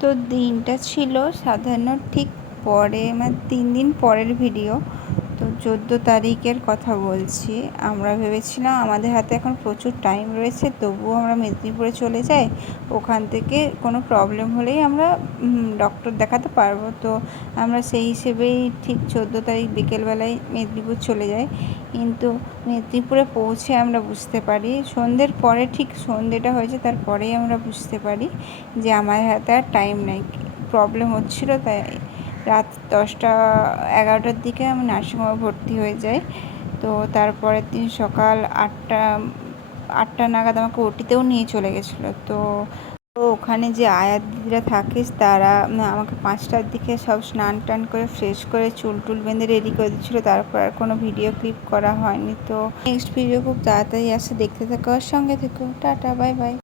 তো দিনটা ছিল সাধারণ ঠিক পরে মানে 3 দিন পরের ভিডিও। তো 14 তারিখের কথা বলছি। আমরা ভেবেছিলাম আমাদের হাতে এখন প্রচুর টাইম রয়েছে, তবুও আমরা মেদিনীপুরে চলে যাই, ওখান থেকে কোনো প্রবলেম হলেই আমরা ডক্টর দেখাতে পারবো। তো আমরা সেই হিসেবেই ঠিক 14 তারিখ বিকেলবেলায় মেদিনীপুর চলে যাই। কিন্তু মেদিনীপুরে পৌঁছে আমরা বুঝতে পারি, সন্ধ্যের পরে, ঠিক সন্ধ্যেটা হয়েছে তারপরেই আমরা বুঝতে পারি যে আমার হাতে আর টাইম নেই, প্রবলেম হচ্ছিলো। তাই রাত 10টা-11টার দিকে আমি নার্সিংহোমে ভর্তি হয়ে যাই। তো তারপরের দিন সকাল 8টা নাগাদ আমাকে ওটিতেও নিয়ে চলে গেছিলো। তো ওখানে যে আয়া দিদিরা থাকে তারা আমাকে 5টার দিকে সব স্নান টান করে ফ্রেশ করে চুল টুল বেঁধে রেডি করে দিচ্ছিলো। তারপর আর কোনো ভিডিও ক্লিপ করা হয়নি। তো নেক্সট ভিডিও খুব তাড়াতাড়ি আসে, দেখতে থাকো, সঙ্গে থেকো। Tata, bye bye.